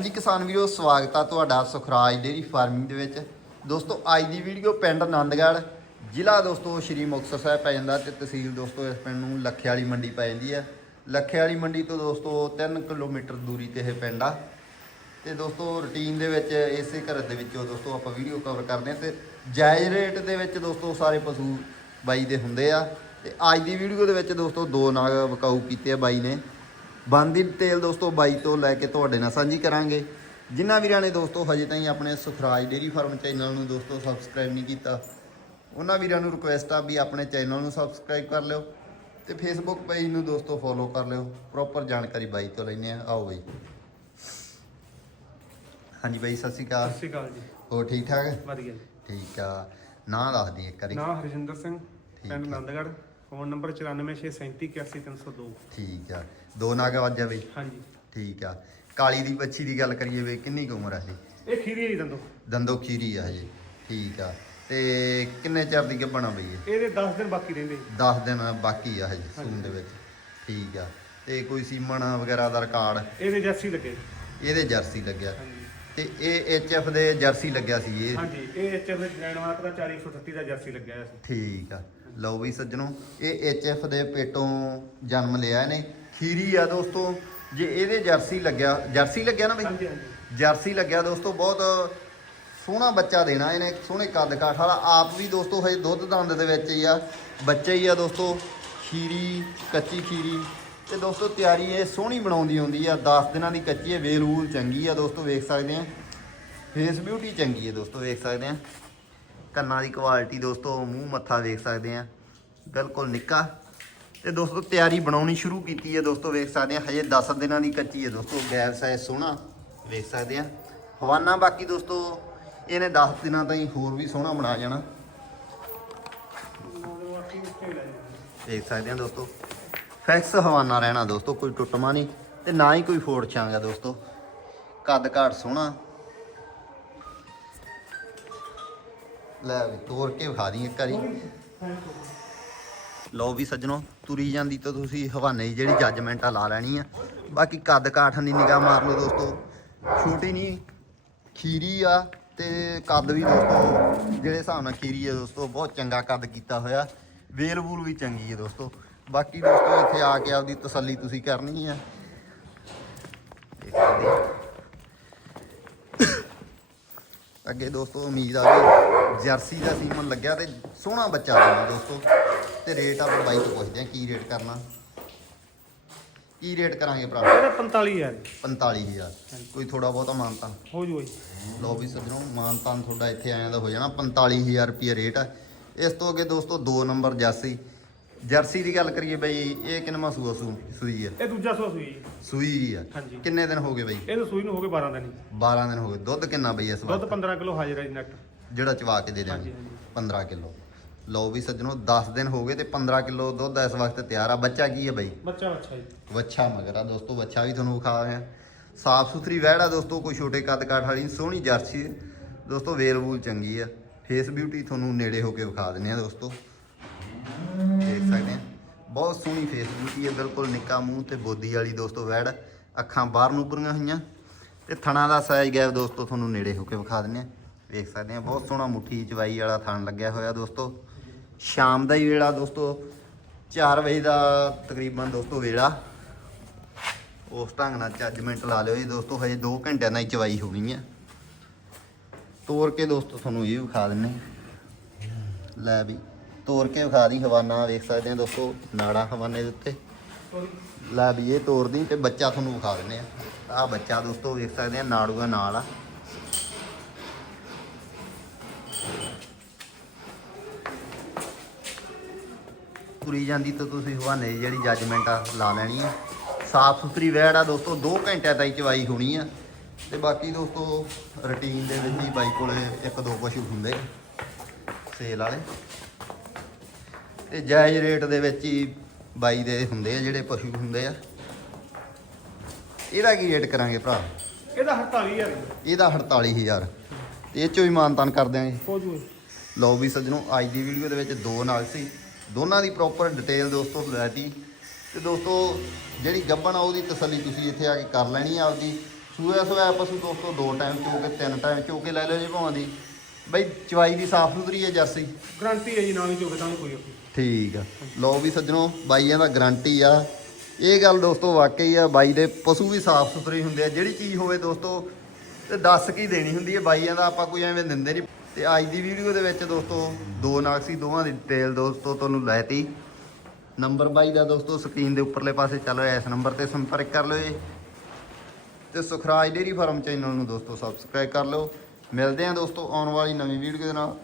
ਹਾਂਜੀ ਕਿਸਾਨ ਵੀਰੋ, ਸਵਾਗਤ ਆ ਤੁਹਾਡਾ ਸੁਖਰਾਜ ਡੇਰੀ ਫਾਰਮਿੰਗ ਦੇ ਵਿੱਚ। ਦੋਸਤੋ, ਅੱਜ ਦੀ ਵੀਡੀਓ ਪਿੰਡ ਆਨੰਦਗੜ੍ਹ, ਜ਼ਿਲ੍ਹਾ ਦੋਸਤੋ ਸ਼੍ਰੀ ਮੁਕਤਸਰ ਸਾਹਿਬ ਪੈ ਜਾਂਦਾ ਤੇ ਤਹਿਸੀਲ ਦੋਸਤੋ ਇਸ ਪਿੰਡ ਨੂੰ ਲੱਖੇ ਵਾਲੀ ਮੰਡੀ ਪੈ ਜਾਂਦੀ ਆ। ਲੱਖੇ ਵਾਲੀ ਮੰਡੀ ਤੋਂ ਦੋਸਤੋ 3 ਕਿਲੋਮੀਟਰ ਦੂਰੀ ਤੇ ਇਹ ਪਿੰਡ ਆ। ਤੇ ਦੋਸਤੋ ਰੁਟੀਨ ਦੇ ਵਿੱਚ ਇਸੇ ਘਰ ਦੇ ਵਿੱਚੋਂ ਦੋਸਤੋ ਆਪਾਂ ਵੀਡੀਓ ਕਵਰ ਕਰਦੇ ਹਾਂ ਤੇ ਜਾਇਜ਼ ਰੇਟ ਦੇ ਵਿੱਚ ਦੋਸਤੋ ਸਾਰੇ ਪਸ਼ੂ ਬਾਈ ਦੇ ਹੁੰਦੇ ਆ। ਤੇ ਅੱਜ ਦੀ ਵੀਡੀਓ ਦੇ ਵਿੱਚ ਦੋਸਤੋ ਦੋ ਨਾਗ ਵਿਕਾਊ ਕੀਤੇ ਆ ਬਾਈ ਨੇ। ਬੰਦੀ ਤੇਲ ਦੋਸਤੋ ਬਾਈ ਤੋਂ ਲੈ ਕੇ ਤੁਹਾਡੇ ਨਾਲ ਸਾਂਝੀ ਕਰਾਂਗੇ। ਜਿਨ੍ਹਾਂ ਵੀਰਾਂ ਨੇ ਦੋਸਤੋ ਹਜੇ ਤਾਈਂ ਆਪਣੇ ਸੁਖਰਾਜ ਡੇਰੀ ਫਾਰਮ ਚੈਨਲ ਨੂੰ ਦੋਸਤੋ ਸਬਸਕ੍ਰਾਈਬ ਨਹੀਂ ਕੀਤਾ ਉਹਨਾਂ ਵੀਰਾਂ ਨੂੰ ਰਿਕੁਐਸਟ ਆ ਵੀ ਆਪਣੇ ਚੈਨਲ ਨੂੰ ਸਬਸਕ੍ਰਾਈਬ ਕਰ ਲਿਓ ਤੇ ਫੇਸਬੁੱਕ ਪੇਜ ਨੂੰ ਦੋਸਤੋ ਫੋਲੋ ਕਰ ਲਿਓ। ਪ੍ਰੋਪਰ ਜਾਣਕਾਰੀ ਬਾਈ ਤੋਂ ਲੈਣੇ ਆ ਆਓ ਬਾਈ। ਹਾਂਜੀ ਬਾਈ ਸਤਿ ਸ਼੍ਰੀ ਅਕਾਲ। ਸਤਿ ਸ਼੍ਰੀ ਅਕਾਲ ਜੀ। ਹੋਰ ਠੀਕ ਠਾਕ? ਵਧੀਆ ਜੀ। ਠੀਕ ਆ। ਨਾਂ ਦੱਸ ਦੀ ਇੱਕ ਵਾਰੀ। ਨਾਮ ਹਰਜਿੰਦਰ ਸਿੰਘ ਪਿੰਡ ਹੈ। ਆਨੰਦਗੜ੍ਹ ਫੋਨ ਨੰਬਰ 9467381302 ਠੀਕ ਆ। ਦੋ ਨਾਗ ਵਾਜਾ ਬਈ। ਹਾਂਜੀ। ਠੀਕ ਆ। ਕਾਲੀ ਦੀ ਬੱਚੀ ਦੀ ਗੱਲ ਕਰੀਏ ਵੇ ਕਿੰਨੀ ਕੁ ਉਮਰ ਆ ਜੀ ਇਹ ਖੀਰੀ ਜੀ ਦੰਦੋ। ਦੰਦੋ ਖੀਰੀ ਆ ਹਜੇ। ਠੀਕ ਆ। ਤੇ ਕਿੰਨੇ ਚਿਰ ਦੀ ਗੱਭਣਾ ਬਈ ਇਹ? ਇਹਦੇ 10 ਦਿਨ ਬਾਕੀ ਰਹਿੰਦੇ ਜੀ। 10 ਦਿਨ ਬਾਕੀ ਆ ਹਜੇ ਸੂਨ ਦੇ ਵਿੱਚ। ਠੀਕ ਆ। ਤੇ ਕੋਈ ਸੀਮਨ ਵਗੈਰਾ ਦਾ ਰਿਕਾਰਡ? ਇਹਦੇ ਜਰਸੀ ਲੱਗੇ। ਇਹਦੇ ਜਰਸੀ ਲੱਗਿਆ। ਹਾਂਜੀ। ਤੇ ਇਹ ਐਚਐਫ ਦੇ ਜਰਸੀ ਲੱਗਿਆ ਸੀ ਇਹ? ਹਾਂਜੀ ਇਹ ਐਚਐਫ ਜੈਨ ਮਾਰਕ ਦਾ 4038 ਦਾ ਜਰਸੀ ਲੱਗਿਆ ਹੋਇਆ ਸੀ। ਠੀਕ ਆ। ਲਓ ਵੀ ਸੱਜਣੋ ਇਹ ਐਚਐਫ ਦੇ ਪੇਟੋਂ ਜਨਮ ਲਿਆ ਇਹਨੇ। ਖੀਰੀ ਆ ਦੋਸਤੋ ਜੇ ਇਹਦੇ ਜਰਸੀ ਲੱਗਿਆ ਜਰਸੀ ਲੱਗਿਆ ਨਾ ਬਈ? ਹਾਂਜੀ ਹਾਂਜੀ। ਜਰਸੀ ਲੱਗਿਆ ਦੋਸਤੋ ਬਹੁਤ ਸੋਹਣਾ ਬੱਚਾ ਦੇਣਾ ਇਹਨੇ ਸੋਹਣੇ ਕੱਦ ਕਾਠ ਵਾਲਾ। ਆਪ ਵੀ ਦੋਸਤੋ ਹਜੇ ਦੁੱਧ ਦੰਦ ਦੇ ਵਿੱਚ ਹੀ ਆ ਬੱਚਾ ਹੀ ਆ ਦੋਸਤੋ ਖੀਰੀ ਕੱਚੀ ਖੀਰੀ। ਤੇ ਦੋਸਤੋ ਤਿਆਰੀ ਇਹ ਸੋਹਣੀ ਬਣਾਉਂਦੀ ਹੁੰਦੀ ਆ 10 ਦਿਨਾਂ ਦੀ ਕੱਚੀ ਹੈ ਵੇਲ ਵੂਲ ਚੰਗੀ ਆ ਦੋਸਤੋ ਵੇਖ ਸਕਦੇ ਆ। ਫੇਸ ਬਿਊਟੀ ਚੰਗੀ ਹੈ ਦੋਸਤੋ ਵੇਖ ਸਕਦੇ ਆ। ਕੰਨਾਂ ਦੀ ਕੁਆਲਿਟੀ ਦੋਸਤੋ ਮੂੰਹ ਮੱਥਾ ਵੇਖ ਸਕਦੇ ਆ। ਬਿਲਕੁਲ ਨਿੱਕਾ। ਤੇ ਦੋਸਤੋ, ਤਿਆਰੀ ਬਣਾਉਣੀ ਸ਼ੁਰੂ ਕੀਤੀ ਹੈ। ਦੋਸਤੋ, ਵੇਖ ਸਕਦੇ ਆ ਹਜੇ 10 ਦਿਨਾਂ ਦੀ ਕੱਚੀ ਹੈ। ਦੋਸਤੋ ਗੈਰ ਸਾਈਜ਼ ਸੋਹਣਾ, ਵੇਖ ਸਕਦੇ ਆ ਹਵਾਨਾ ਬਾਕੀ, ਦੋਸਤੋ, ਇਹਨੇ 10 ਦਿਨਾਂ ਤਾਈਂ ਹੋਰ ਵੀ ਸੋਹਣਾ ਬਣਾ ਜਾਣਾ। ਬਾਕੀ ਦੇਖ ਸਕਦੇ ਆ ਦੋਸਤੋ। ਫਿਕਸ ਹਵਾਨਾ ਰਹਿਣਾ, ਦੋਸਤੋ, ਕੋਈ ਟੁੱਟਮਾ ਨਹੀਂ ਤੇ ਨਾ ਹੀ ਕੋਈ ਫੋੜ ਛਾਂਗਾ, ਦੋਸਤੋ। ਕੱਦ ਘਾਟ ਸੋਹਣਾ। ਲੈ ਵੀ ਤੋੜ ਕੇ ਵਿਖਾ ਦੀ ਇੱਕ ਵਾਰੀ। ਲਓ ਵੀ ਸੱਜਣੋ, ਤੁਰੀ ਜਾਂਦੀ ਤਾਂ ਤੁਸੀਂ ਹਵਾਨੇ ਦੀ ਜਿਹੜੀ ਜੱਜਮੈਂਟ ਆ ਲਾ ਲੈਣੀ ਆ। ਬਾਕੀ ਕੱਦ ਕਾਠ ਦੀ ਨਿਗਾਹ ਮਾਰ ਲਓ ਦੋਸਤੋ। ਛੋਟੀ ਨਹੀਂ ਖੀਰੀ ਆ ਤੇ ਕੱਦ ਵੀ ਦੋਸਤੋ, ਜਿਹੜੇ ਹਿਸਾਬ ਨਾਲ ਖੀਰੀ ਆ ਦੋਸਤੋ, ਬਹੁਤ ਚੰਗਾ ਕੱਦ ਕੀਤਾ ਹੋਇਆ। ਵੇਲ ਵੂਲ ਵੀ ਚੰਗੀ ਹੈ ਦੋਸਤੋ। ਬਾਕੀ ਦੋਸਤੋ, ਇੱਥੇ ਆ ਕੇ ਆਪਦੀ ਤਸੱਲੀ ਤੁਸੀਂ ਕਰਨੀ ਆ। ਆ। ਅੱਗੇ ਦੋਸਤੋ, ਉਮੀਦ ਆ ਵੀ ਜਰਸੀ ਦਾ ਸੀਮਨ ਲੱਗਿਆ ਤੇ ਸੋਹਣਾ ਬੱਚਾ ਦੇਣਾ ਦੋਸਤੋ। ਤੇ ਰੇਟ ਆਪਾਂ ਬਾਈ ਤੋਂ ਪੁੱਛਦੇ ਆ ਕੀ ਰੇਟ ਕਰਨਾ? ਕੀ ਰੇਟ ਕਰਾਂਗੇ ਭਰਾ? ਇਹਦਾ 45000 ਜੀ। 45000 ਕੋਈ ਥੋੜਾ ਬਹੁਤਾ ਮਾਨਤਾ? ਹੋ ਜੂ ਜੀ ਲਓ ਵੀ ਸੱਜਣੋ ਮਾਨਤਾਨ ਤੁਹਾਡਾ ਇੱਥੇ ਆਇਆ ਦਾ ਹੋ ਜਾਣਾ 45000 ਰੁਪਏ ਰੇਟ ਆ। ਇਸ ਤੋਂ ਅੱਗੇ ਦੋਸਤੋ 2 ਨੰਬਰ ਜਰਸੀ। ਜਰਸੀ ਦੀ ਗੱਲ ਕਰੀਏ ਬਈ ਇਹ ਕਿੰਨਵਾਂ ਸੂਆ ਸੂ ਸੂਈ ਆ? ਇਹ ਦੂਜਾ ਸੂਆ ਸੂਈ। ਸੂਈ ਆ। ਹਾਂਜੀ। ਕਿੰਨੇ ਦਿਨ ਹੋ ਗਏ ਬਈ? ਇਹਨੂੰ ਸੂਈ ਨੂੰ ਹੋ ਗਏ 12 ਦਿਨ ਜੀ। 12 ਦਿਨ ਹੋ ਗਏ। ਦੁੱਧ ਕਿੰਨਾ ਬਈ ਇਸ ਦੁੱਧ ਵਾਰ 15 ਕਿਲੋ ਹਾਜ਼ਰ ਹੈ ਜੀ ਨੈਟ ਜਿਹੜਾ ਚਵਾ ਕੇ ਦੇ ਹਾਂਜੀ, 15 ਕਿਲੋ। ਲਓ ਵੀ ਸੱਜਣੋ 10 ਦਿਨ ਹੋ ਗਏ ਤੇ 15 ਕਿਲੋ ਦੁੱਧ ਇਸ ਵਕਤ ਤਿਆਰ ਆ। ਬੱਚਾ ਕੀ ਹੈ ਬਈ? ਬੱਚਾ ਬੱਚਾ ਜੀ। ਵੱਛਾ ਮਗਰ ਆ ਦੋਸਤੋ ਵੱਛਾ ਵੀ ਤੁਹਾਨੂੰ ਵਿਖਾ ਰਹੇ। ਆ ਸਾਫ਼ ਸੁਥਰੀ ਵਹਿੜ ਦੋਸਤੋ ਕੋਈ ਛੋਟੇ ਕੱਦ ਕਾਠ ਵਾਲੀ ਨੀ, ਸੋਹਣੀ ਜਰਸੀ ਹੈ। ਦੋਸਤੋ ਵੇਲ ਵੂਲ ਚੰਗੀ ਆ। ਫੇਸ ਬਿਊਟੀ ਤੁਹਾਨੂੰ ਨੇੜੇ ਹੋ ਕੇ ਵਿਖਾ ਦਿੰਦੇ ਆ ਦੋਸਤੋ। ਦੇਖ ਸਕਦੇ ਆ। ਬਹੁਤ ਸੋਹਣੀ ਫੇਸ ਬਿਊਟੀ ਹੈ ਬਿਲਕੁਲ ਨਿੱਕਾ ਮੂੰਹ ਤੇ ਬੋਦੀ ਵਾਲੀ ਦੋਸਤੋ ਵਹਿੜ ਅੱਖਾਂ ਬਾਹਰ ਨੂੰ ਉਭਰੀਆਂ ਹੋਈਆਂ। ਤੇ ਥਣਾ ਦਾ ਸਾਈਜ਼ ਗੈਪ ਦੋਸਤੋ ਤੁਹਾਨੂੰ ਨੇੜੇ ਹੋ ਕੇ ਵਿਖਾ ਦਿੰਦੇ ਆ। ਵੇਖ ਸਕਦੇ ਆ ਬਹੁਤ ਸੋਹਣਾ ਮੁੱਠੀ ਚਵਾਈ ਵਾਲਾ ਥਣ ਲੱਗਿਆ ਹੋਇਆ ਦੋਸਤੋ। ਸ਼ਾਮ ਦਾ ਹੀ ਵੇਲਾ ਦੋਸਤੋ 4 ਵਜੇ ਦਾ ਤਕਰੀਬਨ ਦੋਸਤੋ ਵੇਲਾ। ਉਸ ਢੰਗ ਨਾਲ ਜੱਜਮੈਂਟ ਲਾ ਲਿਓ ਜੀ ਦੋਸਤੋ, ਹਜੇ 2 ਘੰਟਿਆਂ ਨਾਲ ਹੀ ਚਵਾਈ ਹੋ ਗਈ ਹੈ ਤੋੜ ਕੇ ਦੋਸਤੋ ਤੁਹਾਨੂੰ ਇਹ ਵਿਖਾ ਦਿੰਨੇ ਲੈ ਵੀ ਤੋੜ ਕੇ ਵਿਖਾ ਦੀ ਹਵਾਨਾ, ਵੇਖ ਸਕਦੇ ਆ ਦੋਸਤੋ, ਨਾੜਾ ਹਵਾਨੇ ਦੇ ਉੱਤੇ। ਲੈ ਵੀ ਇਹ ਤੋੜਦੀ ਤੇ ਬੱਚਾ ਤੁਹਾਨੂੰ ਵਿਖਾ ਦਿੰਨੇ ਆ ਆਹ ਬੱਚਾ ਦੋਸਤੋ ਵੇਖ ਸਕਦੇ ਆ ਨਾੜੂਆ ਨਾਲ ਆ। ਤੁਰੀ ਜਾਂਦੀ ਤਾਂ ਤੁਸੀਂ ਹਵਾਨੇ ਜਿਹੜੀ ਜੱਜਮੈਂਟ ਆ ਲਾ ਲੈਣੀ ਆ। ਸਾਫ਼ ਸੁਥਰੀ ਵੈੜ ਆ ਦੋਸਤੋ 2 ਘੰਟਿਆਂ ਤਾਈਂ ਚਵਾਈ ਹੋਣੀ ਆ। ਤੇ ਬਾਕੀ ਦੋਸਤੋ ਰੁਟੀਨ ਦੇ ਵਿੱਚ ਹੀ ਬਾਈ ਕੋਲੇ ਇੱਕ ਦੋ ਪਸ਼ੂ ਹੁੰਦੇ ਸੇਲ ਵਾਲੇ। ਤੇ ਜਾਇਜ਼ ਰੇਟ ਦੇ ਵਿੱਚ ਹੀ ਬਾਈ ਦੇ ਹੁੰਦੇ ਆ ਜਿਹੜੇ ਪਸ਼ੂ ਹੁੰਦੇ ਆ। ਇਹਦਾ ਕੀ ਰੇਟ ਕਰਾਂਗੇ ਭਰਾ? ਇਹਦਾ 48000 ਜੀ। ਇਹਦਾ 48000 ਤੇ ਇਹ ਚੋਂ ਹੀ ਮਾਨਤਾਨ ਕਰ ਦਿਆਂਗੇ। ਹੋ ਜੂ। ਲਓ ਵੀ ਸੱਜਣੋ ਅੱਜ ਦੀ ਵੀਡੀਓ ਦੇ ਵਿੱਚ ਦੋ ਨਾਗ ਸੀ। ਦੋਨਾਂ ਦੀ ਪ੍ਰੋਪਰ ਡਿਟੇਲ ਦੋਸਤੋ ਲੈਤੀ ਤੇ ਦੋਸਤੋ ਜਿਹੜੀ ਗੱਬਣ ਆ ਉਹਦੀ ਤਸੱਲੀ ਤੁਸੀਂ ਇੱਥੇ ਆ ਕੇ ਕਰ ਲੈਣੀ ਆ ਆਪਦੀ। ਸੂਆ ਸੋਇਆ ਪਸ਼ੂ ਦੋਸਤੋ ਦੋ ਟਾਈਮ ਚੋ ਕੇ ਤਿੰਨ ਟਾਈਮ ਚੋ ਕੇ ਲੈ ਲਿਓ ਜੇ ਭਾਵਾਂ ਦੀ। ਬਈ ਚਵਾਈ ਦੀ ਸਾਫ਼ ਸੁਥਰੀ ਹੈ ਜਰਸੀ? ਗਰੰਟੀ ਹੈ ਜੀ ਨਾ ਵੀ ਚੋਵੇ ਤਾਂ ਕੋਈ ਠੀਕ ਆ। ਲਓ ਵੀ ਸੱਜਣੋ ਬਾਈਆਂ ਦਾ ਗਾਰੰਟੀ ਆ। ਇਹ ਗੱਲ ਦੋਸਤੋ ਵਾਕਈ ਆ ਬਾਈ ਦੇ ਪਸ਼ੂ ਵੀ ਸਾਫ਼ ਸੁਥਰੇ ਹੁੰਦੇ ਆ। ਜਿਹੜੀ ਚੀਜ਼ ਹੋਵੇ ਦੋਸਤੋ ਤੇ ਦੱਸ ਕੇ ਹੀ ਦੇਣੀ ਹੁੰਦੀ ਹੈ ਬਾਈਆਂ ਦਾ ਆਪਾਂ ਕੋਈ ਐਵੇਂ ਦਿੰਦੇ ਨਹੀਂ। ਤੇ ਅੱਜ ਦੀ ਵੀਡੀਓ ਦੇ ਵਿੱਚ ਦੋਸਤੋ, ਦੋ ਨਾਗ ਸੀ, ਦੋਵਾਂ ਦੀ ਡਿਟੇਲ ਦੋਸਤੋ ਤੁਹਾਨੂੰ ਲੈਤੀ। ਨੰਬਰ ਬਾਈ ਦਾ ਦੋਸਤੋ ਸਕਰੀਨ ਦੇ ਉੱਪਰਲੇ ਪਾਸੇ ਚੱਲ ਰਿਹਾ ਇਸ ਨੰਬਰ ਤੇ ਸੰਪਰਕ ਕਰ ਲਿਓ ਜੀ। ਤੇ ਸੁਖਰਾਜ ਡੇਰੀ ਫਾਰਮ ਚੈਨਲ ਨੂੰ ਦੋਸਤੋ ਸਬਸਕ੍ਰਾਈਬ ਕਰ ਲਓ। ਮਿਲਦੇ ਹਾਂ ਦੋਸਤੋ ਆਉਣ ਵਾਲੀ ਨਵੀਂ ਵੀਡੀਓ ਦੇ ਨਾਲ।